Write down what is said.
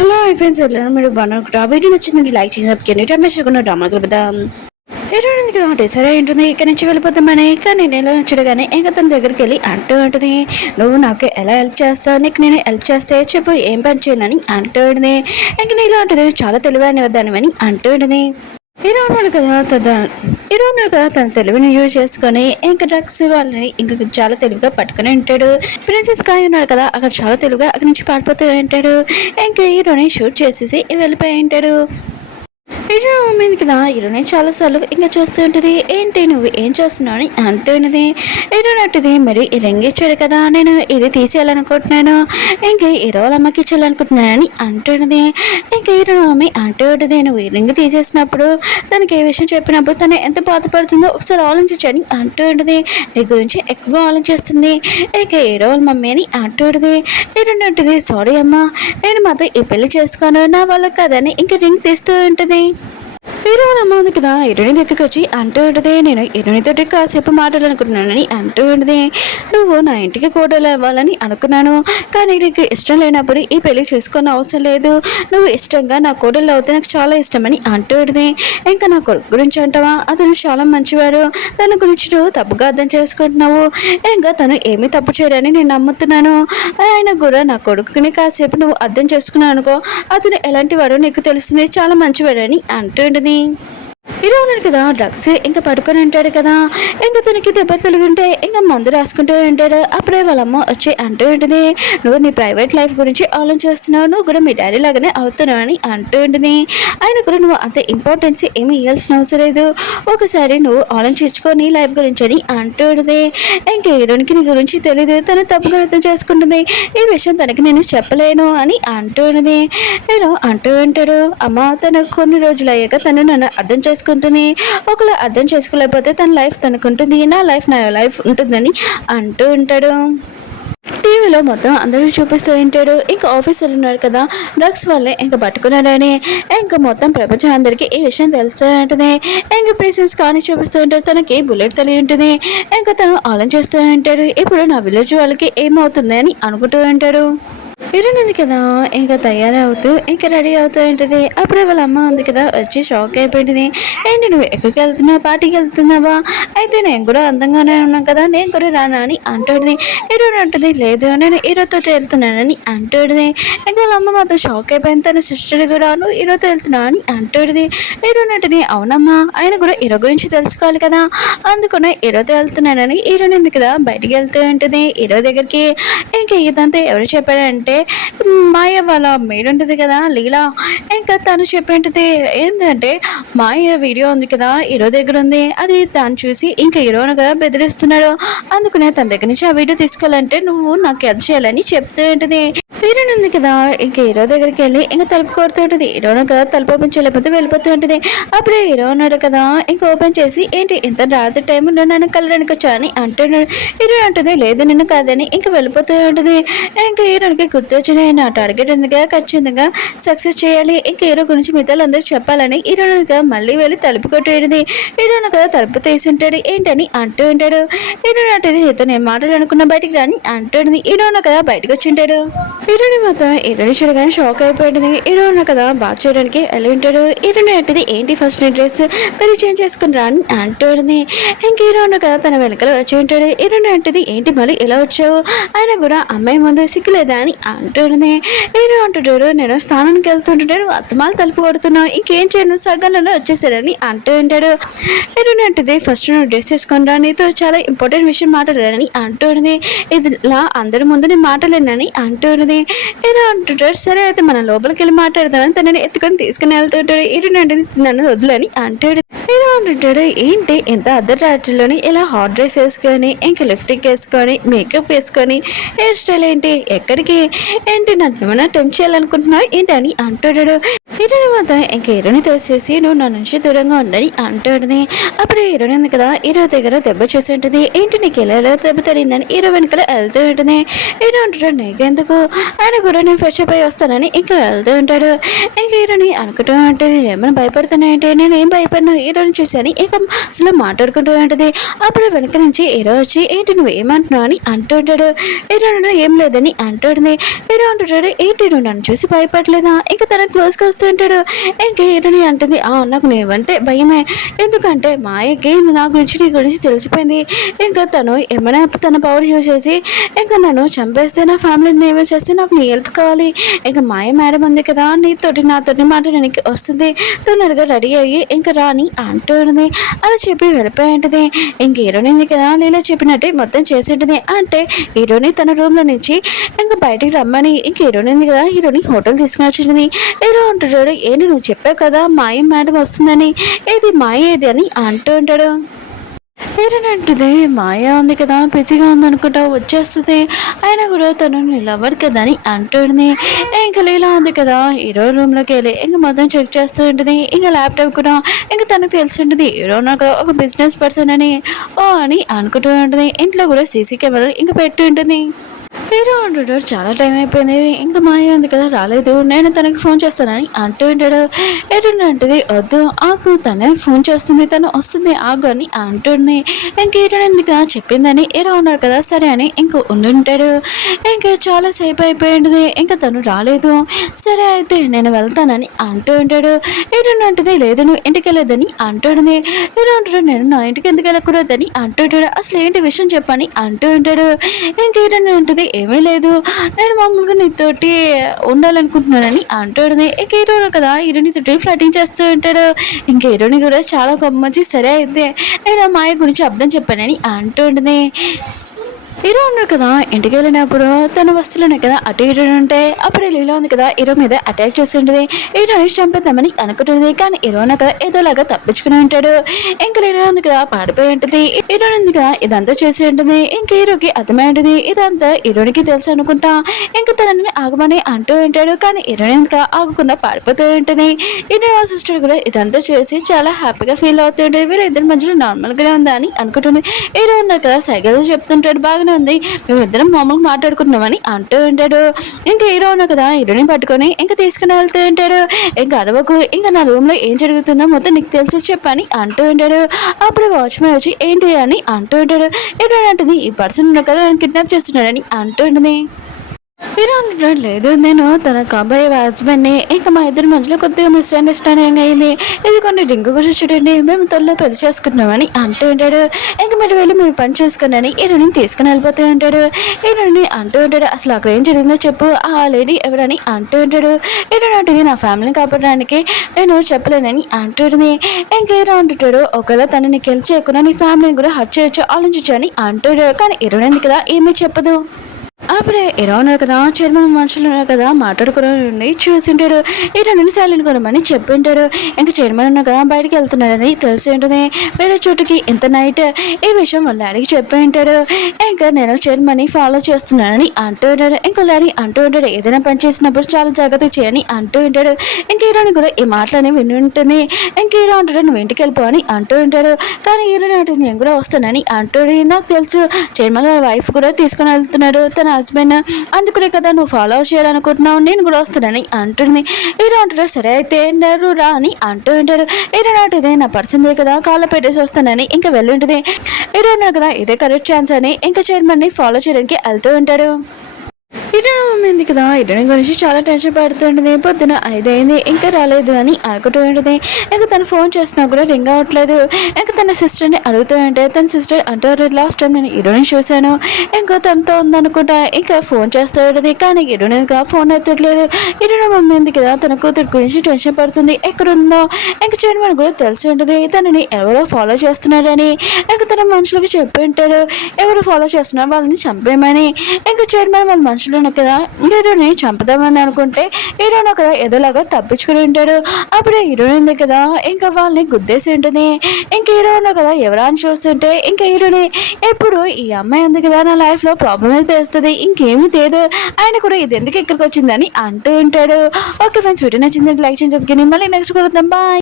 Hello friends ఎలా మీరు బాగున్నారు వీడియో నచ్చిందండి లైక్ చేసి సబ్స్క్రైబ్ చేయండి డ్రామా కలుపుదాం ఏంటంటే కదా సరే ఏంటుంది ఇక్కడ నుంచి వెళ్ళిపోతామని కానీ నేను ఎలా చూడగానే ఇంకా తన దగ్గరికి వెళ్ళి అంటూ ఉంటుంది నువ్వు నాకు ఎలా హెల్ప్ చేస్తావు నీకు నేను హెల్ప్ చేస్తే చెప్పు ఏం పని చేయనని అంటూ ఉంటుంది ఇంక నీలో ఉంటుంది చాలా తెలివైన దానివని అంటూ ఉంటుంది హీరో ఉన్నాడు కదా తన తెలివిని యూజ్ చేసుకొని ఇంకా డ్రగ్స్ వాళ్ళని ఇంకా చాలా తెలివిగా పట్టుకుని ఉంటాడు. ప్రిన్సెస్ కాయ్ ఉన్నాడు కదా అక్కడ చాలా తెలివిగా అక్కడి నుంచి పారిపోతూ ఉంటాడు. ఇంకా హీరోని షూట్ చేసేసి వెళ్ళిపోయి ఉంటాడు. హీరో మీద కదా హీరోని చాలాసార్లు ఇంకా చూస్తూ ఉంటుంది. ఏంటి నువ్వు ఏం చేస్తున్నావు అని అంటున్నది. హీరో నట్టుది మరి ఈ రింగ్ ఇచ్చాడు కదా నేను ఇది తీసేయాలనుకుంటున్నాను ఇంకా హీరో వాళ్ళ అమ్మకి ఇచ్చేయాలనుకుంటున్నానని అంటున్నది. ఇంకా హీరో అమ్మ అంటూ ఉంటుంది నువ్వు ఈ రింగ్ తీసేసినప్పుడు తనకి ఏ విషయం చెప్పినప్పుడు తను ఎంత బాధపడుతుందో ఒకసారి ఆలోచించని అంటూ ఉంటుంది. నీ గురించి ఎక్కువగా ఆలోచిస్తుంది ఇంకా హీరో వాళ్ళ మమ్మీ అని అంటూ ఉంటుంది. హీరో నట్టుది సారీ అమ్మా నేను మాతో ఈ పెళ్లి చేసుకోను నా వాళ్ళ కదని ఇంకా రింగ్ తీస్తూ ఉంటుంది. హీరో అమ్మ ఉంది కదా హీరోని దగ్గరికి వచ్చి అంటూ ఉంటుంది నేను హీరోనితోటి కాసేపు మాట్లాడాలనుకుంటున్నానని అంటూ ఉంటుంది. నువ్వు నా ఇంటికి కోడలు అవ్వాలని అనుకున్నాను కానీ నీకు ఇష్టం లేనప్పుడు ఈ పెళ్లి చేసుకున్న అవసరం లేదు నువ్వు ఇష్టంగా నా కోడలు అవుతే నాకు చాలా ఇష్టమని అంటూ ఉంటుంది. ఇంకా నా కొడుకు గురించి అంటావా అతను చాలా మంచివాడు తన గురించి నువ్వు తప్పుగా అర్థం చేసుకుంటున్నావు ఇంకా తను ఏమీ తప్పు చేయడని నేను నమ్ముతున్నాను ఆయన కూడా నా కొడుకుని కాసేపు నువ్వు అర్థం చేసుకున్నావు అనుకో అతను ఎలాంటి వాడో నీకు తెలుస్తుంది చాలా మంచివాడని అంటూ ఉంటుంది. హీరో ఉన్నాడు కదా డ్రగ్స్ ఇంకా పడుకొని ఉంటాడు కదా ఇంకా తనకి దెబ్బ తొలగుంటే ఇంకా మందు రాసుకుంటూ ఉంటాడు. అప్పుడే వాళ్ళమ్మ వచ్చి అంటూ ఉంటుంది నువ్వు నీ ప్రైవేట్ లైఫ్ గురించి ఆలోచిస్తున్నావు నువ్వు కూడా మీ డాడీ లాగానే అవుతున్నావు అని అంటూ ఉంటుంది. ఆయన కూడా నువ్వు అంత ఇంపార్టెన్స్ ఏమి ఇవ్వాల్సిన అవసరం లేదు ఒకసారి నువ్వు ఆలోచించుకో నీ లైఫ్ గురించి అని అంటూ ఉంటుంది. ఇంకా హీరోనికి నీ గురించి తెలీదు తను తప్పుగా అర్థం చేసుకుంటుంది ఈ విషయం తనకి నేను చెప్పలేను అని అంటూ ఉన్నది. హీరో అంటూ ఉంటాడు అమ్మ తన కొన్ని రోజులు అయ్యాక తను నన్ను అర్థం చేసుకుంటుంది ఒకవేళ అర్థం చేసుకోలేకపోతే తన లైఫ్ తనకుంటుంది నా లైఫ్ ఉంటుందని అంటూ ఉంటాడు. టీవీలో మొత్తం అందరూ చూపిస్తూ ఉంటాడు. ఇంకా ఆఫీసర్ ఉన్నాడు కదా డ్రగ్స్ వల్లే ఇంకా పట్టుకున్నాడని ఇంకా మొత్తం ప్రపంచం అందరికీ ఈ విషయం తెలుస్తూ ఉంటుంది. ఇంకా ప్రిన్సెస్ కానీ చూపిస్తూ ఉంటాడు తనకి బుల్లెట్ తెలియ ఉంటుంది. ఇంకా తను ఆలోచిస్తూ ఉంటాడు ఇప్పుడు నా విలేజ్ వాళ్ళకి ఏమవుతుంది అని అనుకుంటూ ఉంటాడు. హీరోయిన్ ఉంది కదా ఇంకా తయారవుతూ ఇంకా రెడీ అవుతూ ఉంటుంది. అప్పుడే వాళ్ళ అమ్మ ఉంది కదా వచ్చి షాక్ అయిపోయింది. ఏంటి నువ్వు ఎక్కడికి వెళ్తున్నావు పార్టీకి వెళ్తున్నావా అయితే నేను కూడా అందంగానే ఉన్నాను కదా నేను కూడా రానా అని అంటుంది. హీరోయిన్ అంటుంది లేదు నేను హీరోతో వెళ్తున్నానని అంటుంది. ఇంకా వాళ్ళ అమ్మ మాత్రం షాక్ అయిపోయింది తన సిస్టర్ కూడా నువ్వు హీరోతో వెళ్తున్నావు అని అంటుంది. హీరోయిన్ అంటుంది అవునమ్మా ఆయన కూడా హీరో గురించి తెలుసుకోవాలి కదా అందుకనే హీరోతో వెళ్తున్నానని హీరోయిన్ ఉంది కదా బయటికి వెళ్తూ ఉంటుంది హీరో దగ్గరికి. ఇంకా ఇదంతా ఎవరు చెప్పారంటే మాయ వాళ్ళ మేడ్ ఉంటుంది కదా లీలా ఇంకా తను చెప్పేంటిది ఏంటంటే మాయ వీడియో ఉంది కదా హీరో దగ్గర ఉంది అది తను చూసి ఇంకా హీరోను కదా బెదిరిస్తున్నాడు అందుకనే తన దగ్గర నుంచి ఆ వీడియో తీసుకోవాలంటే నువ్వు నాకు హెల్ప్ చేయాలని చెప్తూ ఉంటుంది. హీరోయిన్ ఉంది కదా ఇంకా హీరో దగ్గరికి వెళ్ళి ఇంకా తలుపు కోరుతూ ఉంటుంది. హీరోను కదా తలుపు ఓపెన్ చేయలేకపోతే వెళ్ళిపోతూ ఉంటుంది. అప్పుడే హీరో ఉన్నాడు కదా ఇంకా ఓపెన్ చేసి ఏంటి ఇంత రాత్రి టైంలో నన్ను కలడానికి వచ్చా అని అంటున్నాడు. హీరో అంటుంది లేదు నిన్ను కాదని ఇంకా వెళ్ళిపోతూ ఉంటుంది. ఇంకా హీరోనికి గుర్తొచ్చిన నా టార్గెట్ ఉందిగా ఖచ్చితంగా సక్సెస్ చేయాలి ఇంకా హీరో గురించి మిగతాలు అందరూ చెప్పాలని హీరోను కదా మళ్ళీ వెళ్ళి తలుపు కొట్టేది. హీరోను కదా తలుపు తీసుంటాడు ఏంటని అంటూ ఉంటాడు. హీరోని అంటుంది నీతో నేను మాట్లాడాలనుకున్న బయటికి రాని అంటుంది. హీరోను కదా బయటకు వచ్చి ఉంటాడు. హీరోని మొత్తం హీరోని చూడగానే షాక్ అయిపోయింది. హీరోను కదా బాగా చేయడానికి వెళ్ళి ఉంటాడు. హీరోని అంటుంది ఏంటి ఫస్ట్ డ్రెస్ పెళ్లి చేంజ్ చేసుకుని రా అని అంటుంది. ఇంక హీరోను కదా తన వెనకలు వచ్చి ఉంటాడు. హీరోని అంటుంది ఏంటి మళ్ళీ ఎలా వచ్చావు ఆయన కూడా అమ్మాయి ముందు సిగ్గులేదా అని అంటుంది. హీరో అంటుంటాడు నేను స్థానానికి వెళ్తుంటాడు అత్తమాలు తలుపు కొడుతున్నావు ఇంకేం చేయను సగంలో వచ్చేసారని అంటూ ఉంటాడు. హీరోని అంటుంది ఫస్ట్ నువ్వు డ్రెస్ చేసుకుని రా నీతో చాలా ఇంపార్టెంట్ విషయం మాట్లాడాలని అంటుంది. ఇదిలా అందరి ముందు నేను మాట్లాడలేనని అంటుంది. హీరో అంటుంటాడు సరే అయితే మనం లోపలికి వెళ్ళి మాట్లాడదామని తనని ఎత్తుకొని తీసుకుని వెళ్తుంటాడు. హీరోని అంటుంది నన్ను వద్దులని అంటాడు. హీరో అంటుంటాడు ఏంటి ఎంత అర్ధరాత్రిలోని ఇలా హాట్ డ్రెస్ వేసుకొని ఇంకా లిప్స్టిక్ వేసుకొని మేకప్ వేసుకొని హెయిర్ స్టైల్ ఏంటి ఎక్కడికి ఏంటి నన్ను ఏమైనా టెంప్ట్ చేయాలనుకుంటున్నావు ఏంటి అని అంటాడు. హీరోని మొత్తం ఇంక హీరోని తోసేసి నువ్వు నా నుంచి దూరంగా ఉండని అంటాడుని. అప్పుడు హీరోని ఉంది కదా హీరో దగ్గర దెబ్బ చూసి ఉంటుంది. ఏంటి నీకు ఎలా దెబ్బ తడిందని హీరో వెనకాల వెళ్తూ ఉంటుంది. హీరో అంటాడు నీకెందుకు, ఆయన కూడా నేను ఫ్రెష్ అప్ అయి వస్తానని ఇంకా వెళ్తూ ఉంటాడు. ఇంక హీరోని అనుకుంటూ ఉంటుంది ఏమైనా భయపడుతున్నాయంటే నేను ఏం భయపడినా హీరోని చూశాను ఇక అసలు మాట్లాడుకుంటూ ఉంటుంది. అప్పుడు వెనక నుంచి హీరో వచ్చి ఏంటి నువ్వు ఏమంటున్నావు అని అంటూ ఉంటాడు. హీరో ఏం లేదని అంటాడుని. హీరో అంటుంటాడు ఏంటి నువ్వు నన్ను చూసి భయపడలేదా, ఇంకా తన క్లోజ్కి వస్తూ ఉంటాడు. ఇంక హీరోని అంటుంది నాకు నువ్వంటే భయమే, ఎందుకంటే మాయకి నా గురించి నీ గురించి తెలిసిపోయింది. ఇంకా తను ఏమైనా తన పవర్ యూజ్ చేసి ఇంకా నన్ను చంపేస్తే నా ఫ్యామిలీని ఏమో చేస్తే నాకు నీ హెల్ప్ కావాలి. ఇంకా మాయ మేడం ఉంది కదా నాతోటి మాట్లాడడానికి వస్తుంది, తొందరగా రెడీ అయ్యి ఇంకా రాని అంటుంది. అలా చెప్పి వెళ్ళిపోయి ఉంటుంది. ఇంక హీరోని ఉంది కదా నీలో చెప్పినట్టే మొత్తం చేసి ఉంటుంది. అంటే హీరోని తన రూమ్లో నుంచి ఇంకా బయటికి రమ్మని ఇంక హీరోని ఉంది కదా హీరోని హోటల్ తీసుకుని వచ్చింది. హీరో అంటాడు ఏంటి నువ్వు చెప్పావు కదా మాయ మేడం వస్తుందని, ఏది మాయ ఏది అని అంటూ ఉంటాడు. హీరోనంటుంది మాయ ఉంది కదా బిజీగా ఉందనుకుంటా వచ్చేస్తుంది, అయినా కూడా తను నిలవడు కదా అని అంటుంది. ఇంకా లీలా ఉంది కదా హీరో రూమ్లోకి వెళ్ళి ఇంకా మొత్తం చెక్ చేస్తూ ఉంటుంది. ఇంకా ల్యాప్టాప్ కూడా ఇంకా తనకు తెలిసి ఉంటుంది హీరో నాకు ఒక బిజినెస్ పర్సన్ అని అని అనుకుంటూ ఉంటుంది. ఇంట్లో కూడా సీసీ కెమెరాలు ఇంకా పెట్టి ఉంటుంది. హీరో అంటాడు చాలా టైం అయిపోయింది ఇంకా మాయ ఉంది కదా రాలేదు, నేను తనకి ఫోన్ చేస్తానని అంటూ ఉంటాడు. ఏంటంటే వద్దు ఆకు తనే ఫోన్ చేస్తుంది తను వస్తుంది ఆగు అని అంటుంది. ఇంక ఏంటందుకు చెప్పిందని హీరో ఉన్నాడు కదా సరే అని ఇంక ఉండుంటాడు. ఇంకా చాలా సేపు అయిపోయింది ఇంకా తను రాలేదు, సరే అయితే నేను వెళ్తానని అంటూ ఉంటాడు. ఏంటంటే లేదు నువ్వు ఇంటికి వెళ్ళలేదని అంటుంది. హీరో అంటాడు నేను నా ఇంటికి ఎందుకు వెళ్ళకూడదని అంటూ ఉంటాడు. అసలు ఏంటి విషయం చెప్పని అంటూ ఉంటాడు. ఇంకేంటంటే ఏమీ లేదు నేను మామూలుగా నీతోటి ఉండాలనుకుంటున్నానని అంటాడు. ఇంక హీరో కదా హీరోని తోటి ఫ్లటింగ్ చేస్తూ ఉంటాడు. ఇంక హీరోని కూడా చాలా గమ్మచ్చి సరే అయితే నేను ఆ మాయ గురించి అర్థం చెప్పానని అంటూ ఉంటుంది. హీరో ఉన్నాడు కదా ఇంటికి వెళ్ళినప్పుడు తన వస్తువులు కదా అటు ఇటు ఉంటే అప్పుడు లీలా ఉంది కదా హీరో మీద అటాక్ చేసి ఉంటుంది. హీరోని చంపేద్దామని అనుకుంటుంది కానీ హీరో కదా ఏదోలాగా తప్పించుకుని ఉంటాడు. ఇంకా లీలా ఉంది కదా పాడిపోయి ఉంటుంది. హీరో ఉంది కదా ఇదంతా చేసి ఉంటుంది. ఇంక హీరోకి అర్థమై ఉంటుంది ఇదంతా హీరోనికి తెలుసు అనుకుంటా. ఇంకా తనని ఆగమని అంటూ ఉంటాడు కానీ హీరోని ఎందుకు ఆగకుండా పాడిపోతూ ఉంటుంది. హీరో సిస్టర్ కూడా ఇదంతా చేసి చాలా హ్యాపీగా ఫీల్ అవుతుంటుంది. వీళ్ళిద్దరి మధ్యలో నార్మల్గానే ఉందా అని అనుకుంటుంది. హీరో ఉన్నారు కదా సైకిల్ చెప్తుంటాడు బాగా ఉంది మేమిద్దరం మామూలుగా మాట్లాడుకుంటున్నామని అంటూ ఉంటాడు. ఇంకా హీరో ఉన్నా కదా హీరోని పట్టుకొని ఇంకా తీసుకుని వెళ్తూ ఉంటాడు. ఇంకా అరవకు ఇంకా నా రూమ్ లో ఏం జరుగుతుందో మొత్తం నీకు తెలిసి చెప్పని అంటూ ఉంటాడు. అప్పుడు వాచ్మెన్ వచ్చి ఏంటి అని అంటూ ఉంటాడు. హీరో అంటుంది ఈ పర్సన్ ఉన్నా కదా నన్ను కిడ్నాప్ చేస్తున్నాడని అంటూ ఉంటుంది. హీరో అంటాడు లేదు నేను తన కాబోయే హస్బెండ్ని ఇంకా మా ఇద్దరి మధ్యలో కొద్దిగా మిస్అండర్స్టాండింగ్ అయింది, ఇది కొన్ని డింగు గురించి చూడండి మేము తొలిలో పెళ్లి చేసుకున్నామని అంటూ ఉంటాడు. ఇంకా మీరు వెళ్ళి మీరు పని చూసుకున్నాని హీరోని తీసుకుని వెళ్ళిపోతూ ఉంటాడు. హీరోని అంటూ ఉంటాడు అసలు అక్కడ ఏం జరిగిందో చెప్పు ఆ లేడీ ఎవరని అంటూ ఉంటాడు. హీరో అంటుంది నా ఫ్యామిలీని కాపాడడానికి నేను చెప్పలేనని అంటుంది. ఇంకా హీరో అంటుంటాడు ఒకవేళ తను నీకు హెల్ప్ చేయకుండా నీ ఫ్యామిలీని కూడా హర్ట్ చేయొచ్చు ఆలోచించు అని అంటుంటాడు. కానీ హీరోని ఎందుకు కదా ఏమీ చెప్పదు. అప్పుడే హీరో ఉన్నారు కదా చైర్మన్ మనుషులు ఉన్నారు కదా మాట్లాడుకుని చూసింటాడు. హీరో నుండి సైలెంట్ కొనమని చెప్పింటాడు. ఇంకా చైర్మన్ ఉన్నారు కదా బయటికి వెళ్తున్నాడని తెలిసి ఉంటుంది. వేరే చోటుకి ఇంత నైట్ ఈ విషయం వాళ్ళ డాడీకి చెప్పి ఉంటాడు. ఇంకా నేను చైర్మన్ని ఫాలో చేస్తున్నానని అంటూ ఉంటాడు. ఇంకో డాడీ అంటూ ఉంటాడు ఏదైనా పని చేసినప్పుడు చాలా జాగ్రత్తగా చేయని అంటూ ఉంటాడు. ఇంక హీరోని కూడా ఈ మాటలని విని ఉంటుంది. ఇంక హీరో అంటాడు నువ్వు ఇంటికి వెళ్ళిపోవని అంటూ ఉంటాడు. కానీ హీరోని అంటుంది నేను కూడా వస్తానని అంటాడు. నాకు తెలుసు చైర్మన్ వాళ్ళ వైఫ్ కూడా తీసుకుని వెళ్తున్నాడు తన హస్బెండ్, అందుకునే కదా నువ్వు ఫాలో చేయాలనుకుంటున్నావు నేను కూడా వస్తానని అంటుంది. హీరో అంటాడు సరే అయితే నరు రా అని అంటూ ఉంటాడు. హీరో అంటుంది నా పర్సన్ కదా కాళ్ళ పెట్టేసి వస్తానని ఇంకా వెళ్ళి ఉంటుంది. హీరో అన్నాడు కదా ఇదే కరెక్ట్ ఛాన్స్ అని ఇంకా చైర్మన్ ని ఫాలో చేయడానికి వెళ్తూ ఉంటాడు. హీరోయిన్ మమ్మీ కదా హీరోయిన్ గురించి చాలా టెన్షన్ పడుతుంటుంది. పొద్దున 5 అయింది ఇంకా రాలేదు అని అనుకుంటూ ఉంటుంది. ఇంకా తను ఫోన్ చేసినా కూడా రింగ్ అవ్వట్లేదు. ఇంకా తన సిస్టర్ని అడుగుతూ ఉంటే తన సిస్టర్ అంటారు లాస్ట్ టైం నేను హీరోయిన్ చూశాను ఇంకా తనతో ఉందనుకుంటా ఇంకా ఫోన్ చేస్తూ ఉంటుంది. కానీ హీరోయిన్ ఫోన్ ఎత్తట్లేదు. హీరోయిన్ మమ్మీ ఉంది కదా తన కూతురు గురించి టెన్షన్ పడుతుంది ఎక్కడుందో. ఇంకా చైర్మన్ కూడా తెలిసి ఉంటుంది తనని ఎవరో ఫాలో చేస్తున్నాడని. ఇంకా తన మనుషులకు చెప్పి ఉంటాడు ఎవరు ఫాలో చేస్తున్నారు వాళ్ళని చంపేయమని. ఇంకా చైర్మన్ వాళ్ళ మనసులోనే కదా హీరోని చంపుదామని అనుకుంటే హీరోను కదా ఏదోలాగా తప్పించుకుని ఉంటాడు. అప్పుడే హీరోయిన్ ఉంది కదా ఇంకా వాళ్ళని గుద్దేసి ఉంటుంది. ఇంకా హీరోను కదా ఎవరా అని చూస్తుంటే ఇంకా హీరోని ఎప్పుడు ఈ అమ్మాయి ఉంది కదా నా లైఫ్లో ప్రాబ్లం అయితే తెస్తుంది, ఇంకేమీ తెలియదు, ఆయన కూడా ఇది ఎందుకు ఇక్కడికి వచ్చిందని అంటూ ఉంటాడు. ఓకే ఫ్రెండ్స్, వీడియో నచ్చిందంటే లైక్ చేసి మళ్ళీ నెక్స్ట్ కలుద్దాం. బాయ్.